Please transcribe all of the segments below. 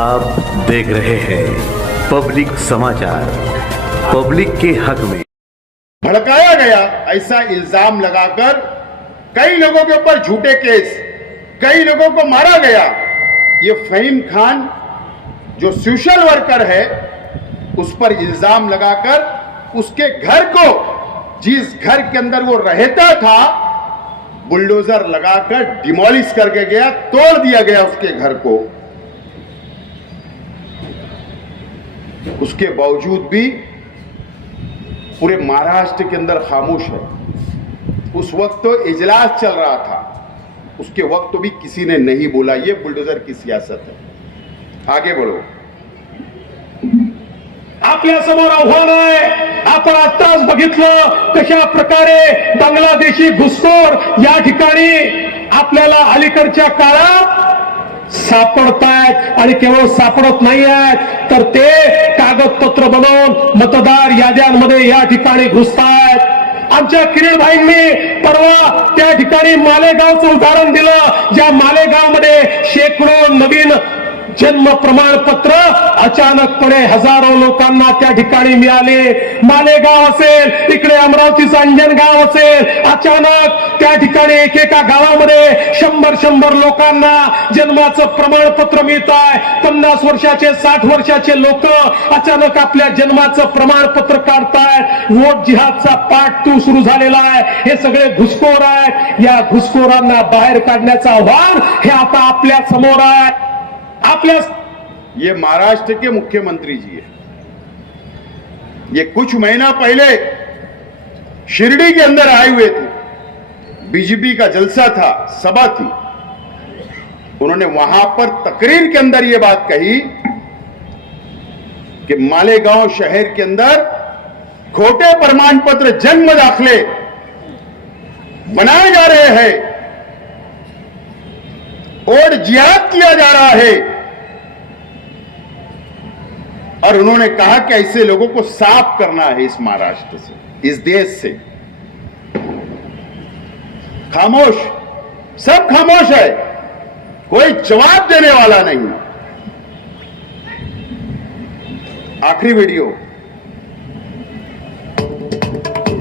आप देख रहे हैं पब्लिक समाचार, पब्लिक के हक में। भड़काया गया ऐसा इल्जाम लगाकर कई लोगों के ऊपर झूठे केस, कई लोगों को मारा गया। ये फहीम खान जो सोशल वर्कर है उस पर इल्जाम लगाकर उसके घर को, जिस घर के अंदर वो रहता था, बुलडोजर लगाकर डिमोलिश करके गया, तोड़ दिया गया उसके घर को। उसके बावजूद भी पूरे महाराष्ट्र के अंदर खामोश है। उस वक्त तो इजलास चल रहा था, उसके वक्त तो भी किसी ने नहीं बोला। ये बुलडोजर की सियासत है। आगे बढ़ो। आपल्या समोर आव्हान आहे। आपण आत्ताच बघितलं कशा प्रकारे बांगलादेशी घुसखोर या ठिकाणी आपल्याला अलीकडच्या काळात सापडतायत आणि केवळ सापडत नाही आहेत तर ते कागदपत्र बनवून मतदार याद्यांमध्ये या ठिकाणी घुसतायत। आमच्या किरीट भाईंनी परवा त्या ठिकाणी मालेगावचं उदाहरण दिलं, ज्या मालेगावमध्ये शेकडो नवीन जन्म प्रमाणपत्र अचानकपणे हजारो लोकांना त्या ठिकाणी मिळाले। मालेगाव असेल, इकडे अमरावतीचं अंजनगाव असेल, अचानक त्या ठिकाणी एकेका गावामध्ये 100 लोकांना जन्माचं प्रमाणपत्र मिळत आहे। 50 वर्षाचे 60 वर्षाचे लोक अचानक आपल्या जन्माचं प्रमाणपत्र काढतायत। वोट जिहादचा पार्ट 2 सुरू झालेला आहे। हे सगळे घुसखोर आहेत। या घुसखोरांना बाहेर काढण्याचं आव्हान हे आता आपल्या समोर आहे। ये महाराष्ट्र के मुख्यमंत्री जी है। ये कुछ महीना पहले शिरडी के अंदर आए हुए थे, बीजेपी का जलसा था, सभा थी। उन्होंने वहां पर तकरीर के अंदर ये बात कही कि मालेगांव शहर के अंदर खोटे प्रमाण पत्र, जन्म दाखले बनाए जा रहे हैं और जिहाद किया जा रहा है। और उन्होंने कहा कि ऐसे लोगों को साफ करना है इस महाराष्ट्र से, इस देश से। खामोश, सब खामोश है, कोई जवाब देने वाला नहीं। आखिरी वीडियो।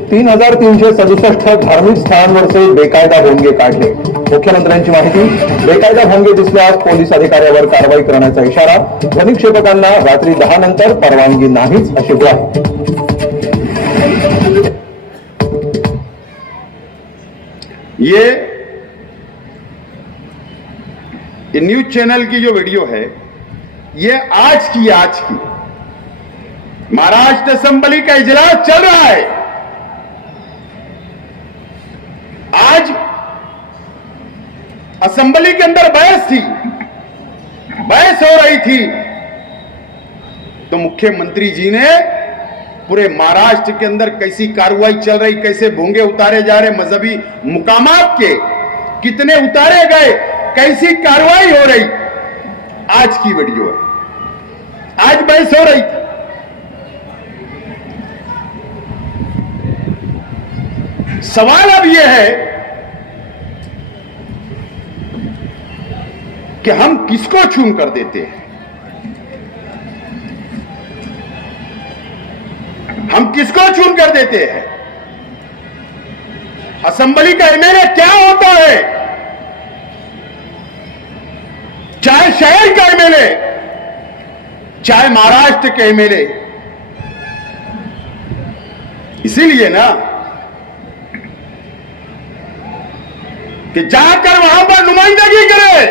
3367 धार्मिक स्थळांवरचे बेकायदा भोंगे काढले। मुख्यमंत्र्यांची माहिती। बेकायदा भोंगे दिसल्यास पोलीस अधिकाऱ्यावर कारवाई करण्याचा इशारा। ध्वनिक्षेपकांना रात्री 10 नंतर परवानगी नाहीच अशी ग्वाही। ये न्यूज चैनल की जो वीडियो है, ये आज की महाराष्ट्र असेंबली का इजलास चल रहा है। आज असेंबली के अंदर बहस हो रही थी, तो मुख्यमंत्री जी ने पूरे महाराष्ट्र के अंदर कैसी कार्रवाई चल रही, कैसे भोंगे उतारे जा रहे, मजहबी मुकामात के कितने उतारे गए, कैसी कार्रवाई हो रही, आज की वीडियो है। आज बहस हो रही थी। सवाल अब यह है कि हम किसको चुन कर देते हैं, हम किसको चुन कर देते हैं। असेंबली का एमएलए क्या होता है, चाहे शहर का एमएलए, चाहे महाराष्ट्र के एमएलए। इसीलिए ना कि जाकर वहां पर नुमाइंदगी करे।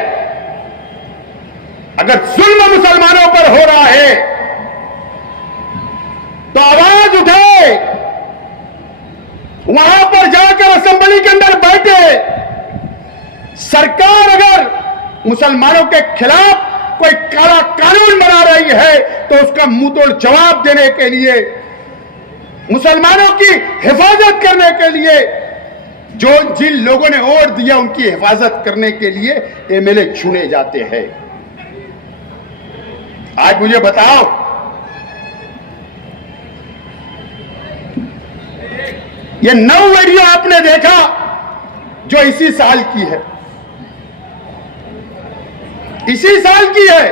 अगर जुल्म मुसलमानों पर हो रहा है तो आवाज उठाए, वहां पर जाकर असेंबली के अंदर बैठे। सरकार अगर मुसलमानों के खिलाफ कोई काला कानून बना रही है तो उसका मुंहतोड़ जवाब देने के लिए, मुसलमानों की हिफाजत करने के लिए, जो जिन लोगों ने वोट दिया उनकी हिफाजत करने के लिए एमएलए चुने जाते हैं। आज मुझे बताओ, ये 9 वीडियो आपने देखा जो इसी साल की है, इसी साल की है।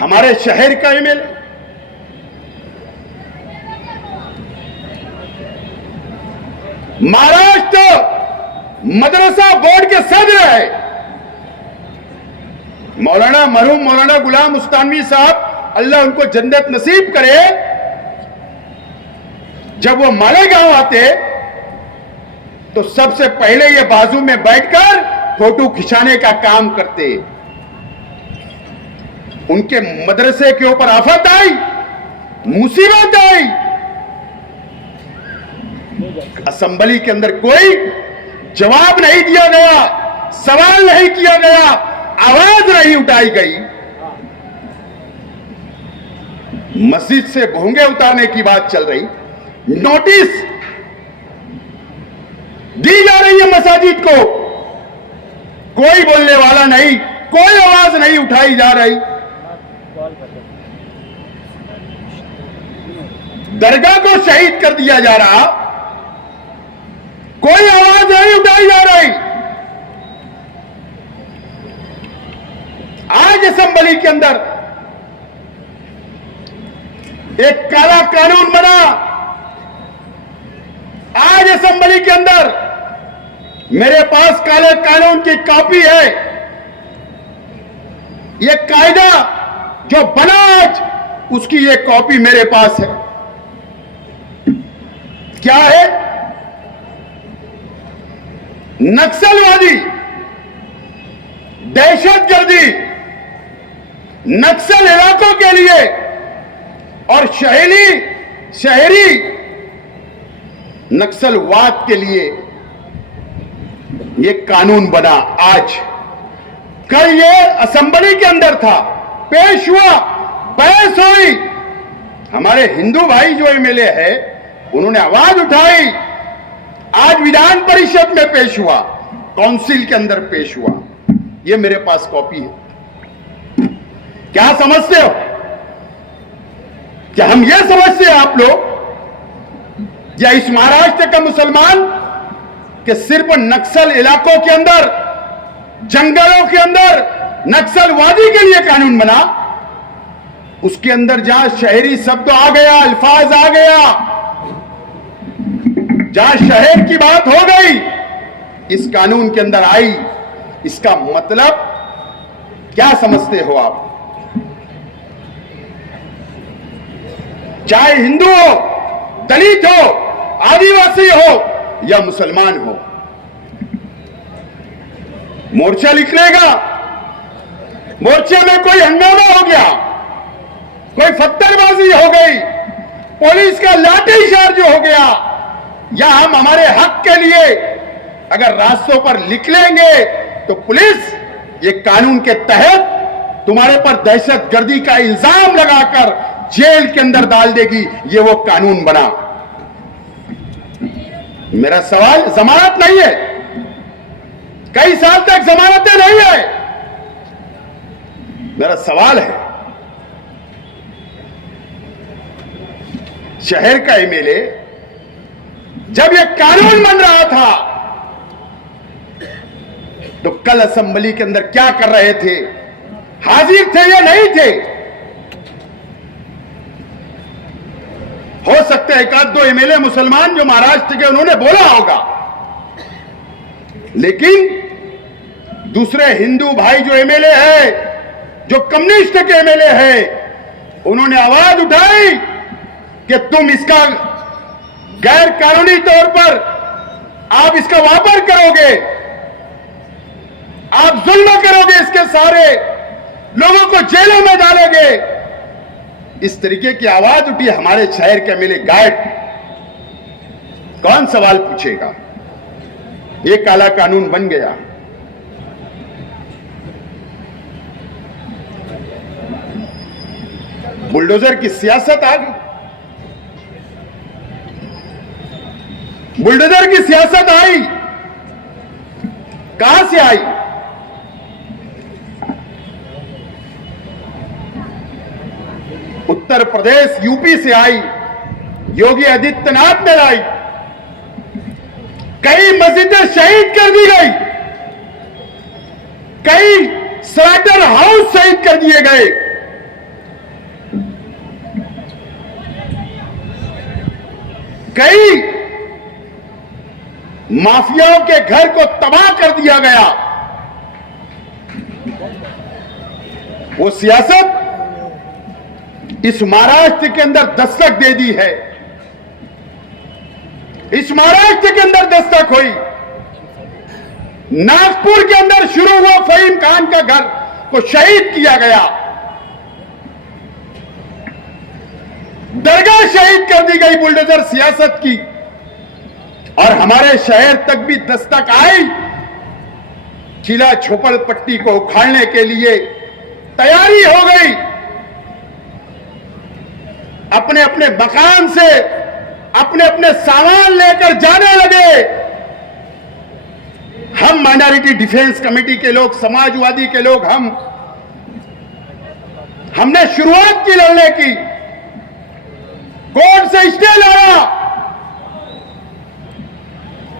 हमारे शहर का एमएलए, महाराष्ट्र मदरसा बोर्ड के सदर है मौलाना मरहूम मौलाना गुलाम उस्तानवी साहब, अल्लाह उनको जन्नत नसीब करे। जब वो मालेगांव आते तो सबसे पहले ये बाजू में बैठकर फोटो खिंचाने का काम करते। उनके मदरसे के ऊपर आफत आई, मुसीबत आई, असेंबली के अंदर कोई जवाब नहीं दिया गया, सवाल नहीं किया गया, आवाज नहीं उठाई गई। मस्जिद से भोंगे उतारने की बात चल रही, नोटिस दी जा रही है मसाजिद को, कोई बोलने वाला नहीं, कोई आवाज नहीं उठाई जा रही। दरगाह को शहीद कर दिया जा रहा, कोई आवाज नहीं उठाई जा रही। आज असेंबली के अंदर एक काला कानून बना। आज असेंबली के अंदर मेरे पास काले कानून की कॉपी है। यह कायदा जो बना आज, उसकी यह कॉपी मेरे पास है। क्या है? नक्सलवादी, दहशतगर्दी, नक्सल इलाकों के लिए और शहरी नक्सलवाद के लिए यह कानून बना। आज कल ये असेंबली के अंदर था, पेश हुआ, बहस हुई। हमारे हिंदू भाई जो एमएलए है उन्होंने आवाज उठाई। आज विधान परिषद में पेश हुआ, काउंसिल के अंदर पेश हुआ। ये मेरे पास कॉपी है। क्या समझते हो? क्या हम ये समझते हैं आप लोग या इस महाराष्ट्र का मुसलमान कि सिर्फ नक्सल इलाकों के अंदर, जंगलों के अंदर नक्सलवादी के लिए कानून बना? उसके अंदर जहां शहरी शब्द आ गया, अल्फाज आ गया, जहां शहर की बात हो गई, इस कानून के अंदर आई। इसका मतलब क्या समझते हो आप? चाहे हिंदू हो, दलित हो, आदिवासी हो या मुसलमान हो, मोर्चा निकलेगा, मोर्चे में कोई हंगामा हो गया, कोई पत्थरबाजी हो गई, पुलिस का लाठीचार्ज हो गया, या हम हमारे हक के लिए अगर रास्तों पर निकलेंगे तो पुलिस ये कानून के तहत तुम्हारे पर दहशतगर्दी का इल्जाम लगाकर जेल के अंदर डाल देगी। ये वो कानून बना। मेरा सवाल, जमानत नहीं है, कई साल तक जमानतें नहीं है। मेरा सवाल है, शहर का एमएलए जब यह कानून बन रहा था तो कल असेंबली के अंदर क्या कर रहे थे? हाजिर थे या नहीं थे? हो सकता है एक आध दो एमएलए मुसलमान जो महाराष्ट्र के, उन्होंने बोला होगा, लेकिन दूसरे हिंदू भाई जो एमएलए है, जो कम्युनिस्ट के एमएलए है, उन्होंने आवाज उठाई कि तुम इसका गैर कानूनी तौर पर आप इसका वापर करोगे, आप जुल्म करोगे, इसके सारे लोगों को जेलों में डालोगे। इस तरीके की आवाज उठी। हमारे शहर के एमएलए गायब। कौन सवाल पूछेगा? ये काला कानून बन गया। बुलडोजर की सियासत आ गई। बुलडोजर की सियासत आई। कहां से आई? उत्तर प्रदेश, यूपी से आई। योगी आदित्यनाथ ने लाई। कई मस्जिदें शहीद कर दी गई, कई स्लाटर हाउस शहीद कर दिए गए। कई माफियाओं के घर को तबाह कर दिया गया। वो सियासत इस महाराष्ट्र के अंदर दस्तक दे दी है। इस महाराष्ट्र के अंदर दस्तक हुई। नागपुर के अंदर शुरू हुआ फहीम खान का घर को शहीद किया गया। दरगाह शहीद कर दी गई बुलडोजर सियासत की। और हमारे शहर तक भी दस्तक आई। किला झोपड़पट्टी को उखाड़ने के लिए तैयारी हो गई। अपने अपने मकान से अपने अपने सामान लेकर जाने लगे। हम माइनॉरिटी डिफेंस कमेटी के लोग, समाजवादी के लोग, हमने शुरुआत की लड़ने की। कोर्ट से स्टे लाया।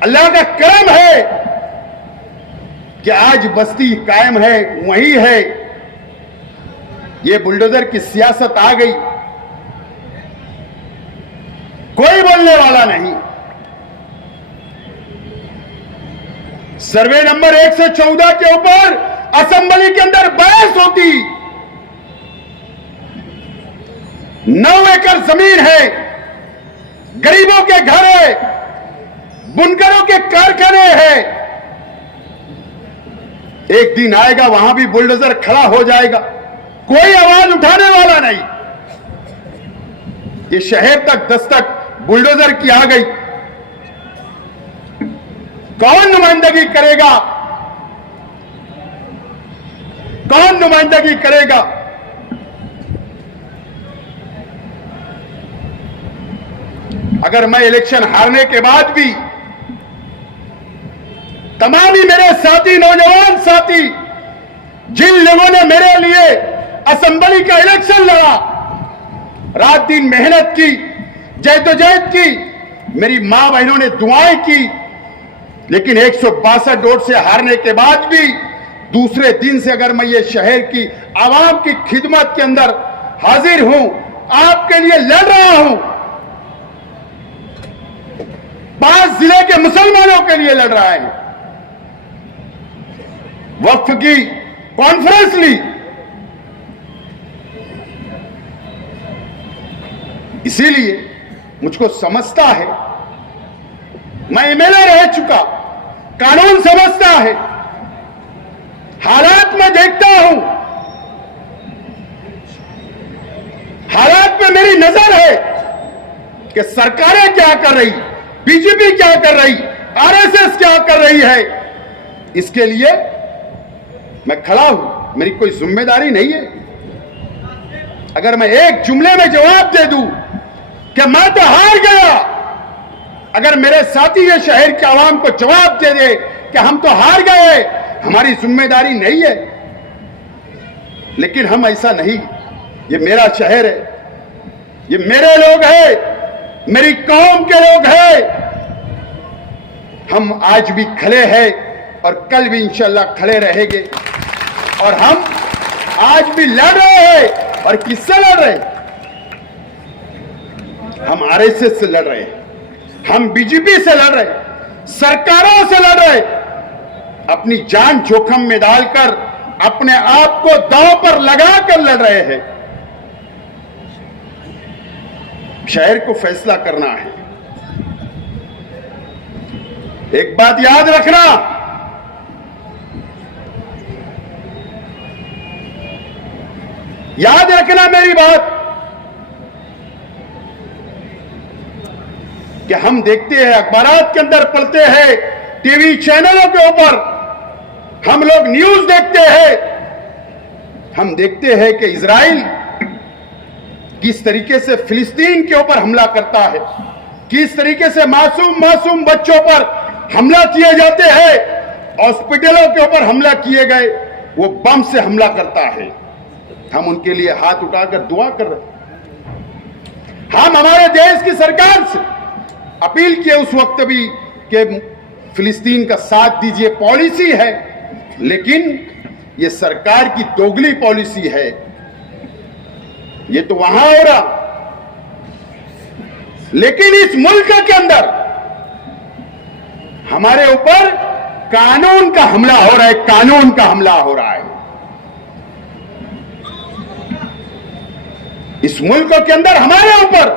अल्लाह का करम है कि आज बस्ती कायम है, वही है। ये बुलडोजर की सियासत आ गई, कोई बोलने वाला नहीं। सर्वे नंबर 114 के ऊपर असेंबली के अंदर बहस होती। 9 एकड़ जमीन है, गरीबों के घर है, बुनकरों के कारखाने हैं। एक दिन आएगा वहां भी बुलडोजर खड़ा हो जाएगा, कोई आवाज उठाने वाला नहीं। ये शहर तक दस्तक बुलडोजर की आ गई। कौन नुमाइंदगी करेगा? कौन नुमाइंदगी करेगा? अगर मैं इलेक्शन हारने के बाद भी तमाम ही मेरे साथी, नौजवान साथी, जिन लोगों ने मेरे लिए असेंबली का इलेक्शन लड़ा, रात दिन मेहनत की, जद्दोजहद की, मेरी मां बहनों ने दुआएं की, लेकिन 162 वोट से हारने के बाद भी दूसरे दिन से अगर मैं ये शहर की आवाम की खिदमत के अंदर हाजिर हूं, आपके लिए लड़ रहा हूं, 5 जिले के मुसलमानों के लिए लड़ रहा है। वक्फ की कॉन्फ्रेंस ली, इसीलिए मुझको समझता है, मैं एमएलए रह चुका, कानून समझता है, हालात में देखता हूं, हालात में मेरी नजर है कि सरकारें क्या कर रही, बीजेपी क्या कर रही, आरएसएस क्या कर रही है। इसके लिए मैं खड़ा हूं, मेरी कोई जिम्मेदारी नहीं है। अगर मैं एक जुमले में जवाब दे दूं कि मैं तो हार गया, अगर मेरे साथी ये शहर के आवाम को जवाब दे दे कि हम तो हार गए, हमारी जिम्मेदारी नहीं है, लेकिन हम ऐसा नहीं। ये मेरा शहर है, ये मेरे लोग हैं, मेरी कौम के लोग हैं। हम आज भी खड़े हैं और कल भी इंशाल्लाह खड़े रहेंगे। और हम आज भी लड़ रहे हैं। और किससे लड़ रहे हैं? हम आरएसएस से लड़ रहे हैं, हम बीजेपी से लड़ रहे हैं, सरकारों से लड़ रहे हैं। अपनी जान जोखिम में डालकर, अपने आप को दांव पर लगाकर लड़ रहे हैं। शहर को फैसला करना है। एक बात याद रखना, याद रखना मेरी बात, कि हम देखते हैं, अखबारात के अंदर पढ़ते हैं, टीवी चैनलों के ऊपर हम लोग न्यूज देखते हैं, हम देखते हैं कि इजराइल किस तरीके से फिलिस्तीन के ऊपर हमला करता है, किस तरीके से मासूम बच्चों पर हमला किए जाते हैं, हॉस्पिटलों के ऊपर हमला किए गए, वो बम से हमला करता है। हम उनके लिए हाथ उठाकर दुआ कर रहे हैं। हम हमारे देश की सरकार से अपील किए उस वक्त भी कि फिलिस्तीन का साथ दीजिए, पॉलिसी है, लेकिन ये सरकार की दोगली पॉलिसी है। ये तो वहां हो रहा, लेकिन इस मुल्क के अंदर हमारे ऊपर कानून का हमला हो रहा है, कानून का हमला हो रहा है। इस मुल्क के अंदर हमारे ऊपर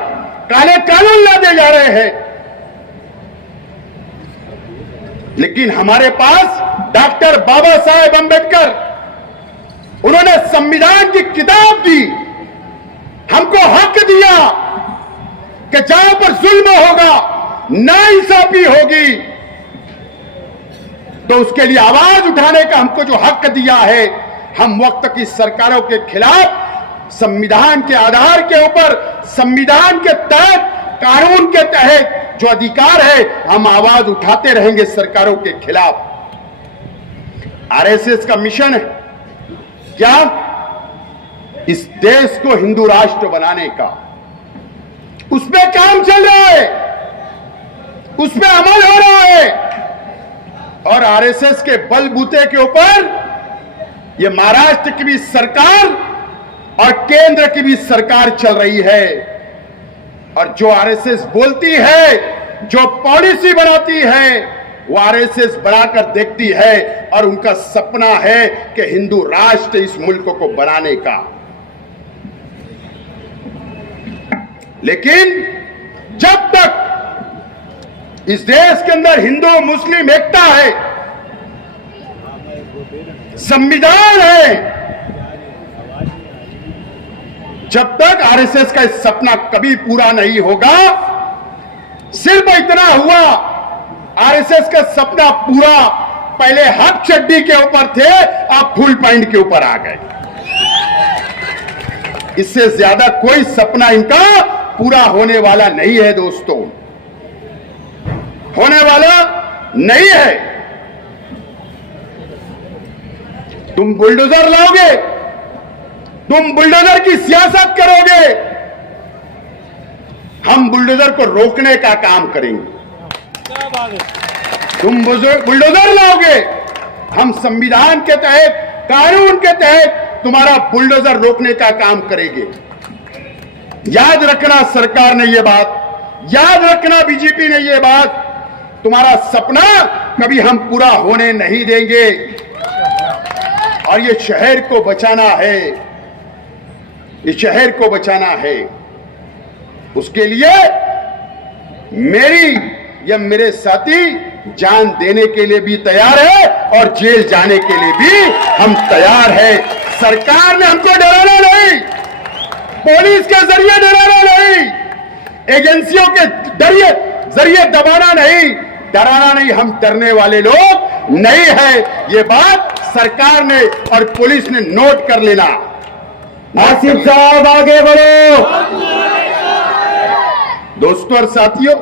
काले कानून लादे जा रहे हैं, लेकिन हमारे पास डॉक्टर बाबा साहेब अंबेडकर, उन्होंने संविधान की किताब दी, हमको हक दिया कि जहां पर जुल्म होगा, नाइंसाफी होगी, तो उसके लिए आवाज उठाने का हमको जो हक दिया है, हम वक्त की सरकारों के खिलाफ संविधान के आधार के ऊपर, संविधान के तहत, कानून के तहत जो अधिकार है, हम आवाज उठाते रहेंगे सरकारों के खिलाफ। आरएसएस का मिशन है क्या? इस देश को हिंदू राष्ट्र बनाने का, उस पे काम चल रहा है, उस पे अमल हो रहा है, और आरएसएस के बलबूते के ऊपर ये महाराष्ट्र की भी सरकार और केंद्र की भी सरकार चल रही है। और जो आरएसएस बोलती है, जो पॉलिसी बनाती है, वो आरएसएस बनाकर देखती है, और उनका सपना है कि हिंदू राष्ट्र इस मुल्क को बनाने का। लेकिन जब तक इस देश के अंदर हिंदू मुस्लिम एकता है, संविधान है, जब तक आरएसएस का इस सपना कभी पूरा नहीं होगा। सिर्फ इतना हुआ, आरएसएस का सपना पूरा, पहले हाफ चड्डी के ऊपर थे, आप फुल पैंट के ऊपर आ गए। इससे ज्यादा कोई सपना इनका पूरा होने वाला नहीं है दोस्तों, होने वाला नहीं है। तुम बुलडोजर लाओगे, तुम बुलडोजर की सियासत करोगे, हम बुलडोजर को रोकने का काम करेंगे। तुम बुलडोजर लाओगे, हम संविधान के तहत, कानून के तहत तुम्हारा बुलडोजर रोकने का काम करेंगे। याद रखना सरकार ने ये बात, याद रखना बीजेपी ने ये बात, तुम्हारा सपना कभी हम पूरा होने नहीं देंगे। और ये शहर को बचाना है, इस शहर को बचाना है, उसके लिए मेरी या मेरे साथी जान देने के लिए भी तैयार है, और जेल जाने के लिए भी हम तैयार है। सरकार ने हमको डराना नहीं, पुलिस के जरिए डराना नहीं, एजेंसियों के जरिए दबाना नहीं, डराना नहीं। हम डरने वाले लोग नहीं है, ये बात सरकार ने और पुलिस ने नोट कर लेना। आसिफ साहब आगे बढ़ो। दोस्तों और साथियों,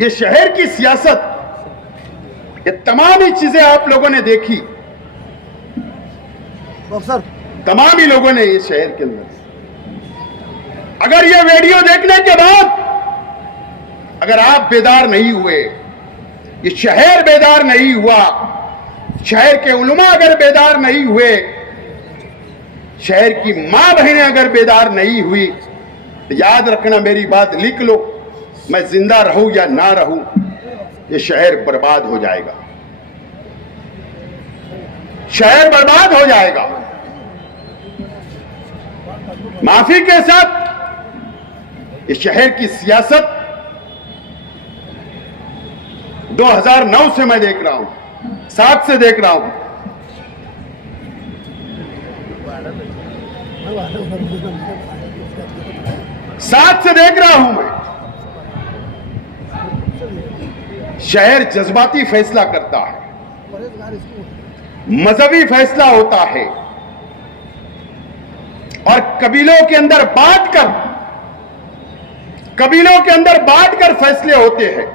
ये शहर की सियासत, ये तमाम ही चीजें आप लोगों ने देखी, तमाम ही लोगों ने, ये शहर के अंदर, अगर ये वीडियो देखने के बाद अगर आप बेदार नहीं हुए, ये शहर बेदार नहीं हुआ, शहर के उलमा अगर बेदार नहीं हुए, शहर की मां बहनें अगर बेदार नहीं हुई, तो याद रखना, मेरी बात लिख लो, मैं जिंदा रहूं या ना रहूं, ये शहर बर्बाद हो जाएगा, शहर बर्बाद हो जाएगा। माफी के साथ इस शहर की सियासत 2009 से मैं देख रहा हूं, 7 से देख रहा हूं, साथ से देख रहा हूं मैं। शहर जज्बाती फैसला करता है, मजहबी फैसला होता है, और कबीलों के अंदर बांटकर फैसले होते हैं।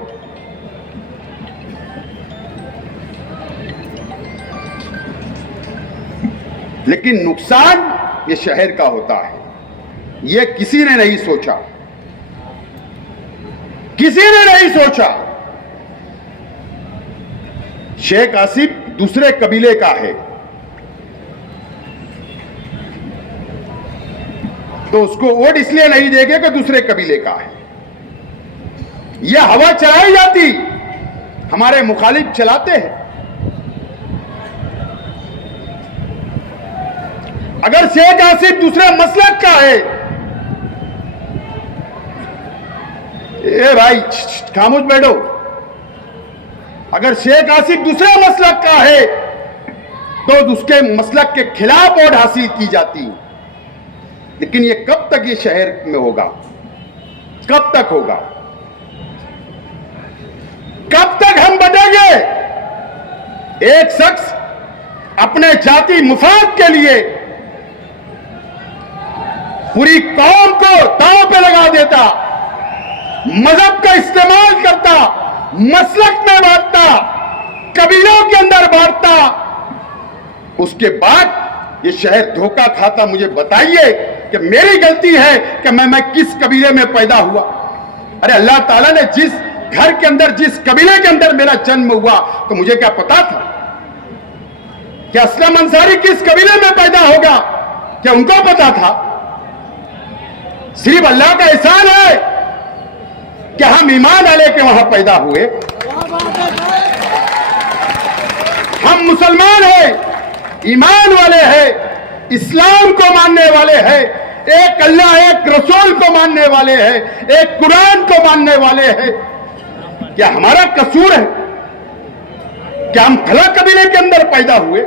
लेकिन नुकसान ये शहर का होता है, ये किसी ने नहीं सोचा, किसी ने नहीं सोचा। शेख आसिफ दूसरे कबीले का है, तो उसको वोट इसलिए नहीं देंगे कि दूसरे कबीले का है। यह हवा चलाई जाती, हमारे मुखालिफ चलाते हैं। अगर शेख आसिफ दूसरे मसलक का है, ए भाई खामोश बैठो, अगर शेख आसिफ दूसरे मसलक का है तो उसके मसलक के खिलाफ वोट हासिल की जाती। लेकिन ये कब तक ये शहर में होगा, कब तक होगा, कब तक हम बटेंगे? एक शख्स अपने जाति मुफाद के लिए पूरी कौम को दांव पे लगा देता, मजहब का इस्तेमाल करता, मसलक में बांटता, कबीलों के अंदर बांटता, उसके बाद ये शहर धोखा खाता। मुझे बताइए कि मेरी गलती है कि मैं किस कबीले में पैदा हुआ? अरे अल्लाह ताला ने जिस घर के अंदर, जिस कबीले के अंदर मेरा जन्म हुआ, तो मुझे क्या पता था कि असलम अंसारी किस कबीले में पैदा होगा? क्या उनको पता था? सिर्फ अल्लाह का एहसान है कि हम ईमान वाले के वहां पैदा हुए। हम मुसलमान हैं, ईमान वाले हैं, इस्लाम को मानने वाले हैं, एक अल्लाह एक रसूल को मानने वाले हैं, एक कुरान को मानने वाले हैं। क्या हमारा कसूर है क्या हम फला कबीले के अंदर पैदा हुए?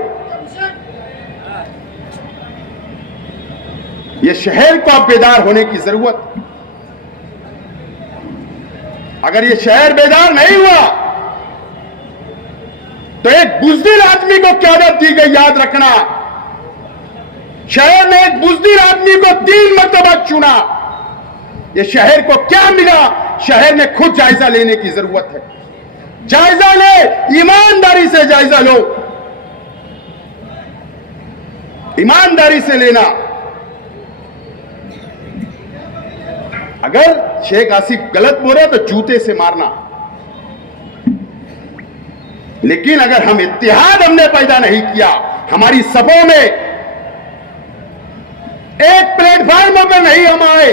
ये शहर को अब बेदार होने की जरूरत। अगर ये शहर बेदार नहीं हुआ तो एक बुज़दिल आदमी को क़यादत दी गई, याद रखना। शहर ने एक बुज़दिल आदमी को 3 मरतबा चुना। ये शहर को क्या मिला, शहर ने खुद जायजा लेने की जरूरत है। जायजा ले, ईमानदारी से जायजा लो, ईमानदारी से लेना। अगर शेख आसिफ गलत बोले तो जूते से मारना, लेकिन अगर हम इत्तेहाद हमने पैदा नहीं किया, हमारी सभों में एक प्लेटफॉर्म पर नहीं हम आए,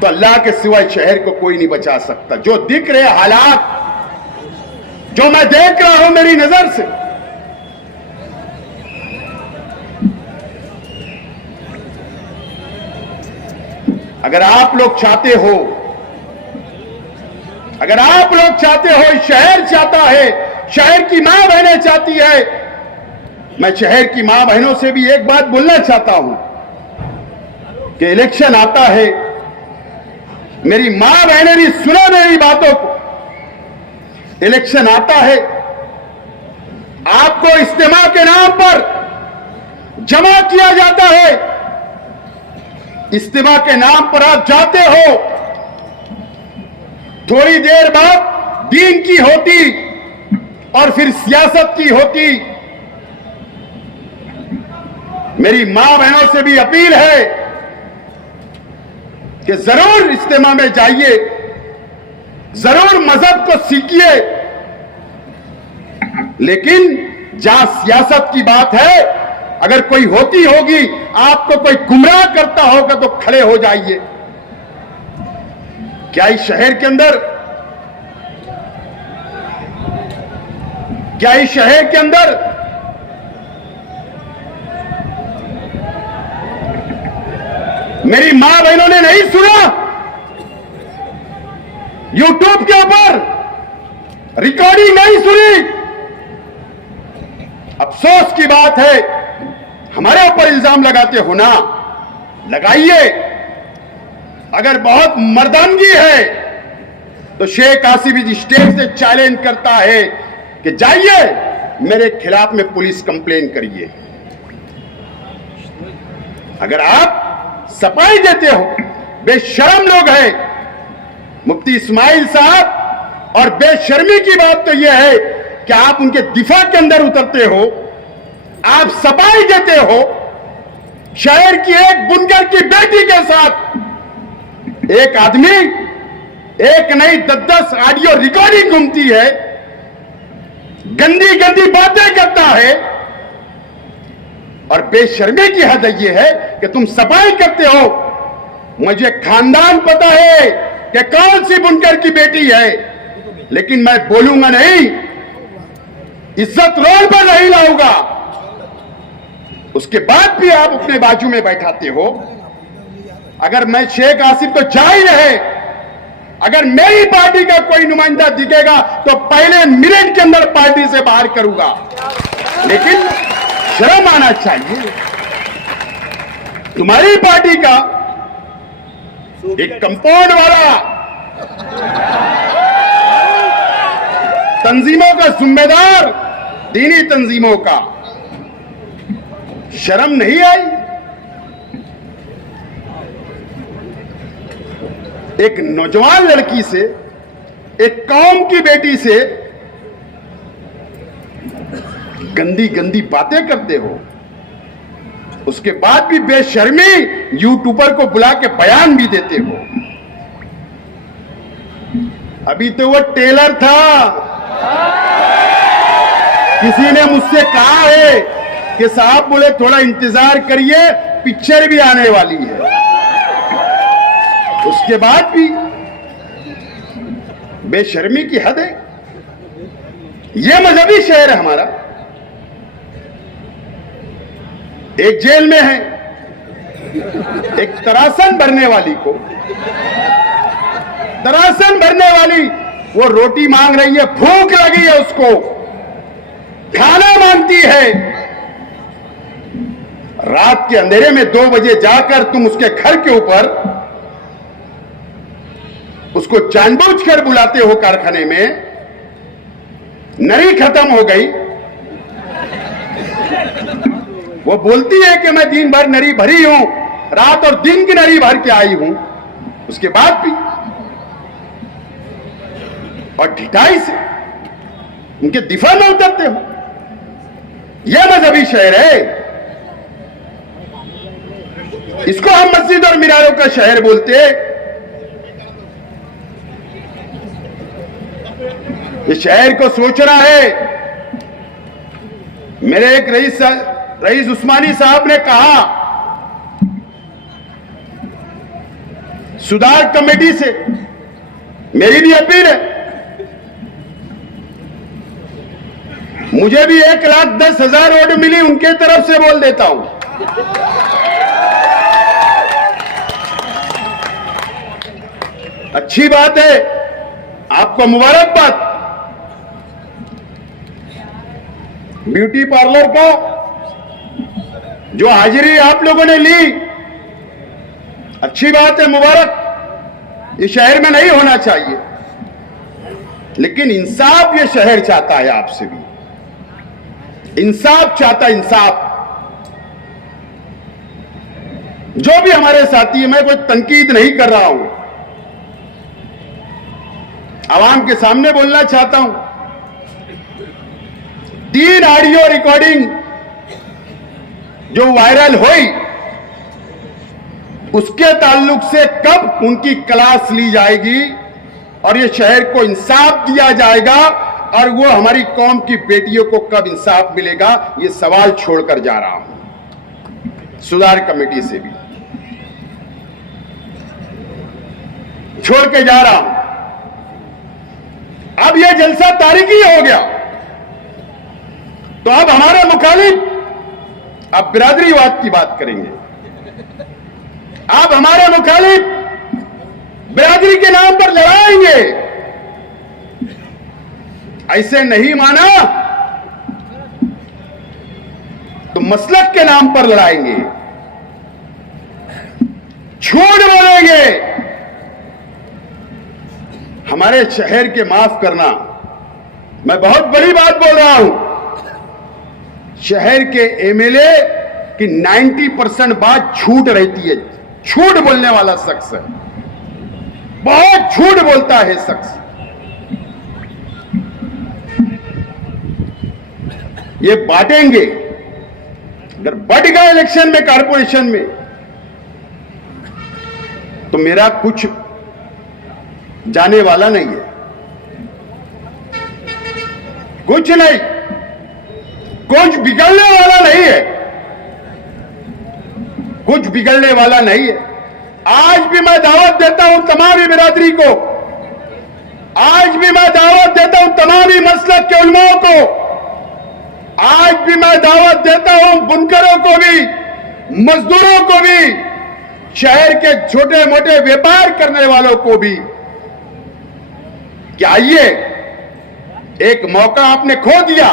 तो अल्लाह के सिवाय शहर को कोई नहीं बचा सकता। जो दिख रहे हालात, जो मैं देख रहा हूं मेरी नजर से, अगर आप लोग चाहते हो, अगर आप लोग चाहते हो, शहर चाहता है, शहर की मां बहनें चाहती है, मैं शहर की मां बहनों से भी एक बात बोलना चाहता हूं कि इलेक्शन आता है, मेरी मां बहनें भी सुनो मेरी बातों को। इलेक्शन आता है, आपको इज्तिमा के नाम पर जमा किया जाता है, इज्तिमा के नाम पर आप जाते हो, थोड़ी देर बाद दीन की होती और फिर सियासत की होती। मेरी मां बहनों से भी अपील है कि जरूर इज्तिमा में जाइए, जरूर मजहब को सीखिए, लेकिन जहां सियासत की बात है, अगर कोई होती होगी, आपको कोई गुमराह करता होगा तो खड़े हो जाइए। क्या इस शहर के अंदर, क्या इस शहर के अंदर मेरी मां बहनों ने नहीं सुना? यूट्यूब के ऊपर रिकॉर्डिंग नहीं सुनी? अफसोस की बात है, हमारे ऊपर इल्जाम लगाते हो ना, लगाइए। अगर बहुत मर्दानगी है तो शेख आसिफ इस स्टेज से चैलेंज करता है कि जाइए मेरे खिलाफ में पुलिस कंप्लेन करिए। अगर आप सफाई देते हो, बेशर्म लोग हैं मुफ्ती इस्माइल साहब, और बेशर्मी की बात तो यह है कि आप उनके दिफा के अंदर उतरते हो, आप सफाई देते हो। शहर की एक बुनकर की बेटी के साथ एक आदमी एक नहीं 10-10 ऑडियो रिकॉर्डिंग घूमती है, गंदी गंदी बातें करता है, और बेशर्मी की हद यह है कि तुम सफाई करते हो। मुझे खानदान पता है कि कौन सी बुनकर की बेटी है, लेकिन मैं बोलूंगा नहीं, इज्जत रोड पर नहीं लाऊंगा। उसके बाद भी आप अपने बाजू में बैठाते हो। अगर मैं शेख आसिफ तो जा ही रहे, अगर मेरी पार्टी का कोई नुमाइंदा दिखेगा तो पहले मिनट के अंदर पार्टी से बाहर करूंगा। लेकिन शर्म आना चाहिए। तुम्हारी पार्टी का एक कंपाउंड वाला तंजीमों का जिम्मेदार, दीनी तंजीमों का, शर्म नहीं आई? एक नौजवान लड़की से, एक कौम की बेटी से गंदी गंदी बातें करते हो। उसके बाद भी बेशर्मी यूट्यूबर को बुला के बयान भी देते हो। अभी तो वो टेलर था, किसी ने मुझसे कहा है कि साहब बोले थोड़ा इंतजार करिए, पिक्चर भी आने वाली है। उसके बाद भी बेशर्मी की हद है। यह मजहबी शहर है हमारा। एक जेल में है, एक तरासन भरने वाली को, तरासन भरने वाली वो रोटी मांग रही है, भूख लगी है, उसको खाना मांगती है। रात के अंधेरे में 2 बजे जाकर तुम उसके घर के ऊपर उसको जानबूझकर बुलाते हो कारखाने में। नरी खत्म हो गई, वो बोलती है कि मैं दिन भर नरी भरी हूं, रात और दिन की नरी भर के आई हूं। उसके बाद भी और ढिठाई से उनके दिफा में उतरते हो। यह मजहबी शहर है, इसको हम मस्जिद और मीनारों का शहर बोलते हैं। इस शहर को सोचना है। मेरे एक रईस उस्मानी साहब ने कहा, सुधार कमेटी से मेरी भी अपील है, मुझे भी 1,10,000 वोट मिली, उनके तरफ से बोल देता हूं। अच्छी बात है, आपको मुबारकबाद। ब्यूटी पार्लर का जो हाजिरी आप लोगों ने ली, अच्छी बात है, मुबारक। ये शहर में नहीं होना चाहिए, लेकिन इंसाफ ये शहर चाहता है, आपसे भी इंसाफ चाहता है, इंसाफ। जो भी हमारे साथी है, मैं कोई तनकीद नहीं कर रहा हूं, आवाम के सामने बोलना चाहता हूं। 3 ऑडियो रिकॉर्डिंग जो वायरल हुई, उसके ताल्लुक से कब उनकी क्लास ली जाएगी और ये शहर को इंसाफ दिया जाएगा और वो हमारी कौम की बेटियों को कब इंसाफ मिलेगा, ये सवाल छोड़कर जा रहा हूं। सुधार कमेटी से भी छोड़ के जा रहा हूं। अब यह जलसा तारीखी हो गया, तो अब हमारे मुखालिफ अब बिरादरीवाद की बात करेंगे। आप हमारे मुखालिफ बिरादरी के नाम पर लड़ाएंगे। ऐसे नहीं माना तो मसलक के नाम पर लड़ाएंगे, झूठ बोलेंगे। हमारे शहर के, माफ करना, मैं बहुत बड़ी बात बोल रहा हूं, शहर के एमएलए की 90% बात झूठ रहती है। झूठ बोलने वाला शख्स है, बहुत झूठ बोलता है शख्स। ये बांटेंगे, अगर बढ़ गए इलेक्शन में, कारपोरेशन में, तो मेरा कुछ जाने वाला नहीं है, कुछ नहीं, कुछ बिगड़ने वाला नहीं है। कुछ बिगड़ने वाला नहीं है। आज भी मैं दावत देता हूं तमाम ही बिरादरी को, आज भी मैं दावत देता हूं तमाम ही मसलक के उलमाओं को, आज भी मैं दावत देता हूं बुनकरों को भी, मजदूरों को भी, शहर के छोटे मोटे व्यापार करने वालों को भी कि आइए, एक मौका आपने खो दिया,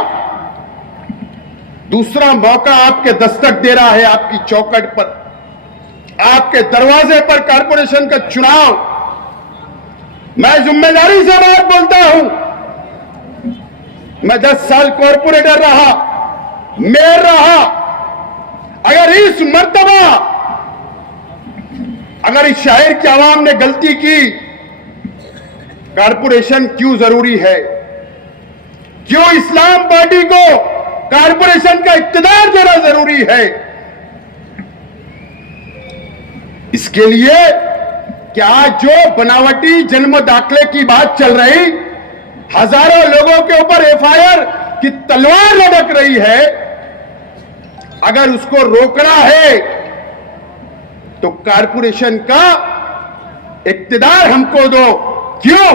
दूसरा मौका आपके दस्तक दे रहा है, आपकी चौखट पर, आपके दरवाजे पर कारपोरेशन का चुनाव। मैं जिम्मेदारी से बात बोलता हूं, मैं 10 साल कॉर्पोरेटर रहा, मेयर रहा। अगर इस मर्तबा अगर इस शहर की आवाम ने गलती की, कारपोरेशन क्यों जरूरी है, क्यों इस्लाम पार्टी को कारपोरेशन का इक्तदार देना जरूरी है, इसके लिए क्या जो बनावटी जन्म दाखले की बात चल रही, हजारों लोगों के ऊपर एफआईआर की तलवार लटक रही है, अगर उसको रोकना है तो कारपोरेशन का इक्तदार हमको दो। क्यों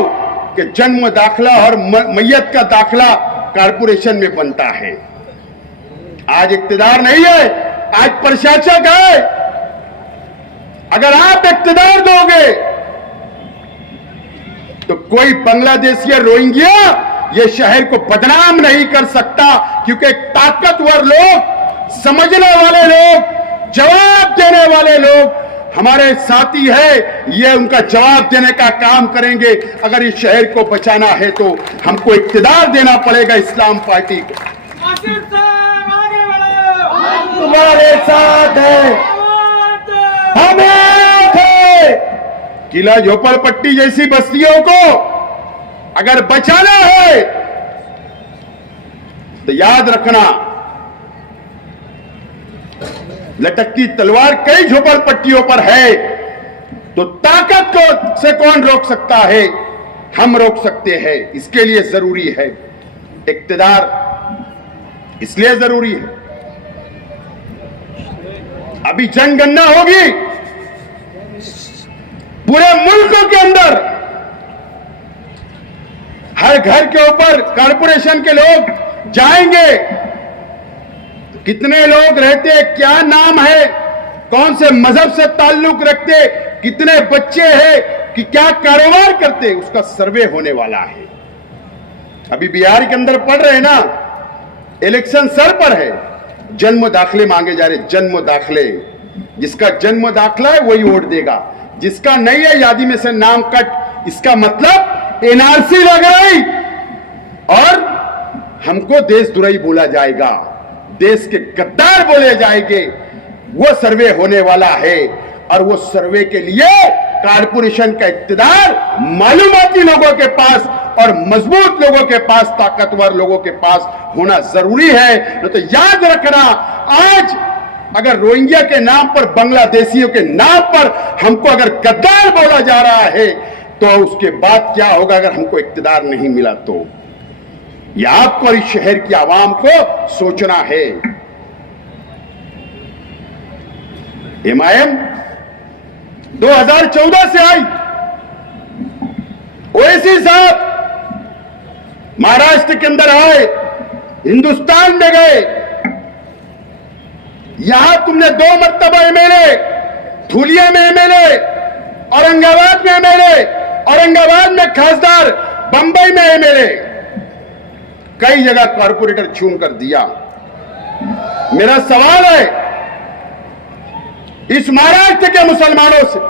कि जन्म दाखला और मैयत का दाखला कारपोरेशन में बनता है। आज इक्तदार नहीं है, आज प्रशासक है। अगर आप इक्तदार दोगे तो कोई बांग्लादेशी या रोहिंग्या ये शहर को बदनाम नहीं कर सकता, क्योंकि ताकतवर लोग, समझने वाले लोग, जवाब देने वाले लोग हमारे साथी है, ये उनका जवाब देने का काम करेंगे। अगर इस शहर को बचाना है तो हमको इक्तदार देना पड़ेगा इस्लाम पार्टी को। तुम्हारे साथ है, हमें थे। किला झोपड़पट्टी जैसी बस्तियों को अगर बचाना है तो याद रखना, लटकती तलवार कई झोपड़पट्टियों पर है, तो ताकत को से कौन रोक सकता है? हम रोक सकते हैं। इसके लिए जरूरी है इक्तदार, इसलिए जरूरी है। अभी जनगणना होगी पूरे मुल्क के अंदर, हर घर के ऊपर कारपोरेशन के लोग जाएंगे, कितने लोग रहते, क्या नाम है, कौन से मजहब से ताल्लुक रखते, कितने बच्चे हैं, कि क्या कारोबार करते, उसका सर्वे होने वाला है। अभी बिहार के अंदर पढ़ रहे हैं ना, इलेक्शन सर पर है, जन्म दाखले मांगे जा रहे, जन्म दाखले। जिसका जन्म दाखला है वही वोट देगा, जिसका नहीं है यादी में से नाम कट। इसका मतलब एनआरसी लग रही और हमको देशद्रोही बोला जाएगा, देश के गद्दार बोले जाएंगे। वो सर्वे होने वाला है और वो सर्वे के लिए कारपोरेशन का इक्तदार मालूमाती लोगों के पास और मजबूत लोगों के पास, ताकतवर लोगों के पास होना जरूरी है। तो याद रखना, आज अगर रोहिंग्या के नाम पर, बांग्लादेशियों के नाम पर हमको अगर गद्दार बोला जा रहा है, तो उसके बाद क्या होगा अगर हमको इक्तदार नहीं मिला तो? यह आपको और इस शहर की आवाम को सोचना है। एमआईएम 2014 से आई, ओवैसी साहब महाराष्ट्र के अंदर आए, हिंदुस्तान में गए, यहां तुमने 2 मर्तबा एमएलए, धुलिया में एमएलए, औरंगाबाद में एमएलए, औरंगाबाद में खासदार, बंबई में एमएलए, कई जगह कॉर्पोरेटर चुन कर दिया। मेरा सवाल है, इस महाराष्ट्र के मुसलमानों से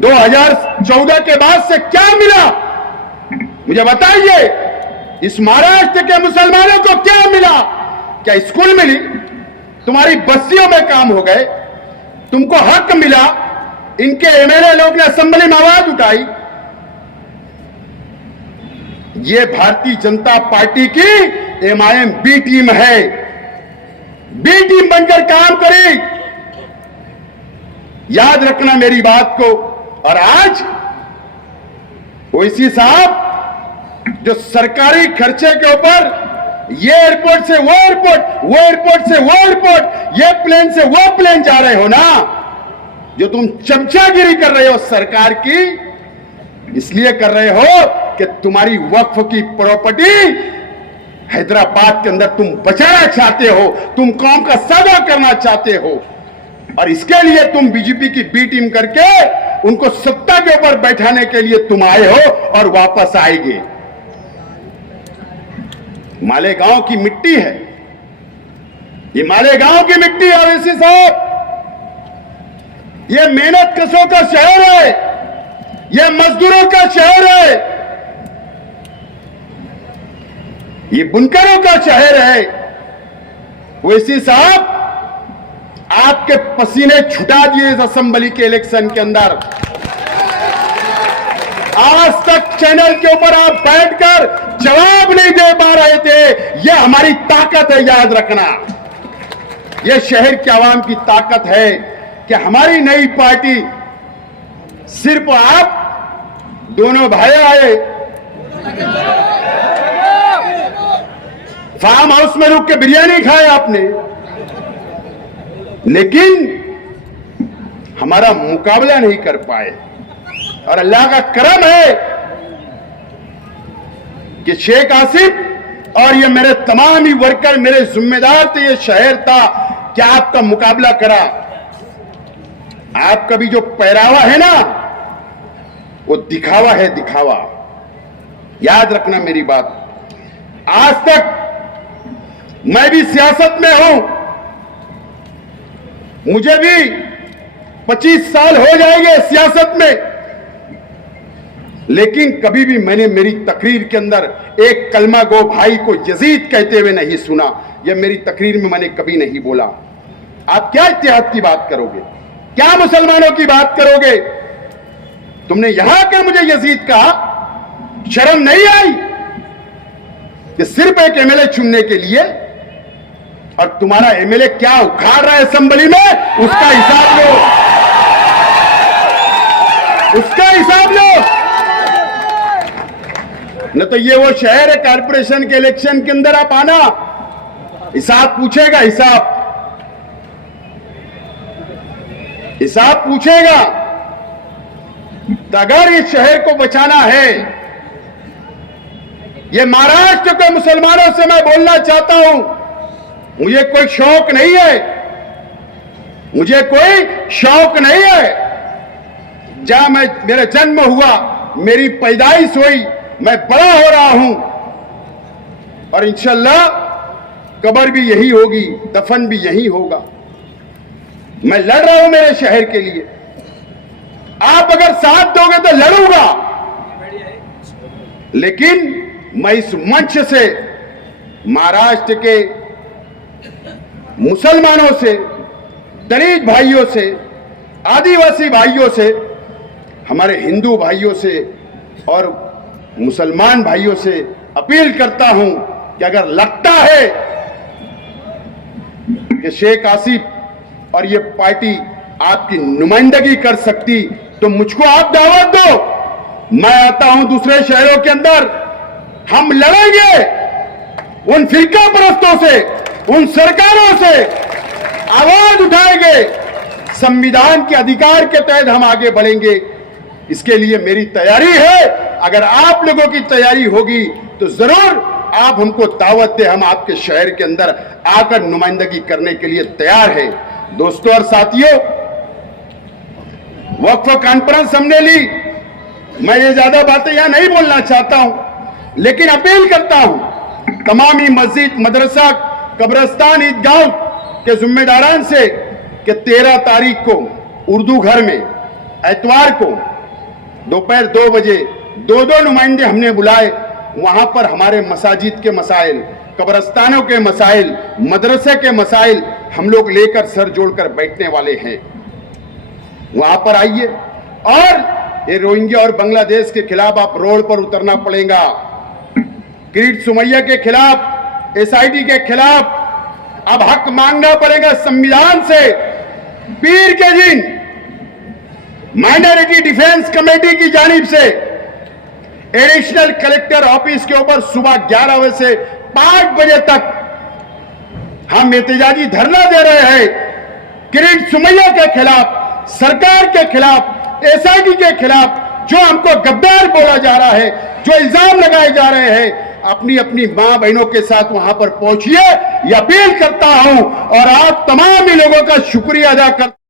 2014 के बाद से क्या मिला? मुझे बताइए, इस महाराष्ट्र के मुसलमानों को क्या मिला? क्या स्कूल मिली? तुम्हारी बस्तियों में काम हो गए? तुमको हक मिला? इनके एमएलए लोग ने असेंबली में आवाज उठाई। ये भारतीय जनता पार्टी की एमआईएम बी टीम है, बी टीम बनकर काम करेगी। याद रखना मेरी बात को। और आज ओवैसी साहब जो सरकारी खर्चे के ऊपर ये एयरपोर्ट से वो एयरपोर्ट, वो एयरपोर्ट से वो एयरपोर्ट, ये प्लेन से वो प्लेन जा रहे हो ना, जो तुम चमचागिरी कर रहे हो सरकार की, इसलिए कर रहे हो कि तुम्हारी वक्फ की प्रॉपर्टी हैदराबाद के अंदर तुम बचाना चाहते हो, तुम कौम का सौदा करना चाहते हो, और इसके लिए तुम बीजेपी की बी टीम करके उनको सत्ता के ऊपर बैठाने के लिए तुम आए हो और वापस आएंगे। मालेगांव की मिट्टी है, ये मालेगांव की मिट्टी है ओवैसी साहब, ये मेहनत कशों का शहर है, ये मजदूरों का शहर है, ये बुनकरों का शहर है। ओवैसी साहब, आपके पसीने छुटा दिए इस असेंबली के इलेक्शन के अंदर। आज तक चैनल के ऊपर आप बैठकर जवाब नहीं दे पा रहे थे, यह हमारी ताकत है, याद रखना। यह शहर के आवाम की ताकत है कि हमारी नई पार्टी, सिर्फ आप दोनों भाई आए, फार्म हाउस में रुक के बिरयानी खाए आपने, लेकिन हमारा मुकाबला नहीं कर पाए। और अल्लाह का करम है कि शेख आसिफ और ये मेरे तमाम ही वर्कर मेरे जिम्मेदार थे, ये शहर था कि आपका मुकाबला करा। आपका भी जो पहरावा है ना, वो दिखावा है, दिखावा। याद रखना मेरी बात। आज तक मैं भी सियासत में हूं, मुझे भी 25 साल हो जाएंगे सियासत में, लेकिन कभी भी मैंने मेरी तकरीर के अंदर एक कलमा गो भाई को यजीद कहते हुए नहीं सुना। यह मेरी तकरीर में मैंने कभी नहीं बोला। आप क्या इत्तेहाद की बात करोगे, क्या मुसलमानों की बात करोगे? तुमने यहां क्या मुझे यजीद कहा? शर्म नहीं आई कि सिर्फ एक एमएलए चुनने के लिए, और तुम्हारा एमएलए क्या उखाड़ रहा है असेंबली में, उसका हिसाब लो, उसका हिसाब लो। न तो ये वो शहर है कारपोरेशन के इलेक्शन के अंदर आप आना, हिसाब पूछेगा, हिसाब पूछेगा। तो अगर इस शहर को बचाना है, ये महाराष्ट्र के मुसलमानों से मैं बोलना चाहता हूं, मुझे कोई शौक नहीं है, मुझे कोई शौक नहीं है। जहां मेरा जन्म हुआ, मेरी पैदाइश हुई, मैं बड़ा हो रहा हूं, और इंशाअल्लाह कब्र भी यही होगी, दफन भी यही होगा। मैं लड़ रहा हूं मेरे शहर के लिए। आप अगर साथ दोगे तो लड़ूंगा, लेकिन मैं इस मंच से महाराष्ट्र के मुसलमानों से, दलित भाइयों से, आदिवासी भाइयों से, हमारे हिंदू भाइयों से और मुसलमान भाइयों से अपील करता हूं कि अगर लगता है कि शेख आसिफ और ये पार्टी आपकी नुमाइंदगी कर सकती, तो मुझको आप दावत दो, मैं आता हूं दूसरे शहरों के अंदर, हम लड़ेंगे उन फिरका परस्तों से, उन सरकारों से, आवाज उठाएंगे, संविधान के अधिकार के तहत हम आगे बढ़ेंगे। इसके लिए मेरी तैयारी है। अगर आप लोगों की तैयारी होगी तो जरूर आप हमको दावत दें, हम आपके शहर के अंदर आकर नुमाइंदगी करने के लिए तैयार हैं। दोस्तों और साथियों, वक्फ कॉन्फ्रेंस हमने ली, मैं ये ज्यादा बातें यहां नहीं बोलना चाहता हूं, लेकिन अपील करता हूं तमाम ही मस्जिद, मदरसा, कब्रिस्तान, ईदगाह के जिम्मेदारान से कि 13 तारीख को उर्दू घर में एतवार को दोपहर 2 बजे 2 नुमाइंदे हमने बुलाए। वहां पर हमारे मसाजिद के मसाइल, कब्रिस्तानों के मसाइल, मदरसे के मसाइल हम लोग लेकर सर जोड़कर बैठने वाले हैं। वहां पर आइए, और ये रोहिंग्या और बांग्लादेश के खिलाफ आप रोड पर उतरना पड़ेगा। किरीट सुमैया के खिलाफ, एसआईटी के खिलाफ अब हक मांगना पड़ेगा संविधान से। पीर के दिन माइनॉरिटी डिफेंस कमेटी की जानिब से एडिशनल कलेक्टर ऑफिस के ऊपर सुबह 11 बजे से 5 बजे तक हम एहतजाजी धरना दे रहे हैं। किरीट सोमैया के खिलाफ, सरकार के खिलाफ, एसआईटी के खिलाफ जो हमको गद्दार बोला जा रहा है, जो इल्जाम लगाए जा रहे हैं, अपनी अपनी मां बहनों के साथ वहां पर पहुंचिए, यह अपील करता हूं और आप तमाम ही लोगों का शुक्रिया अदा करता हूं।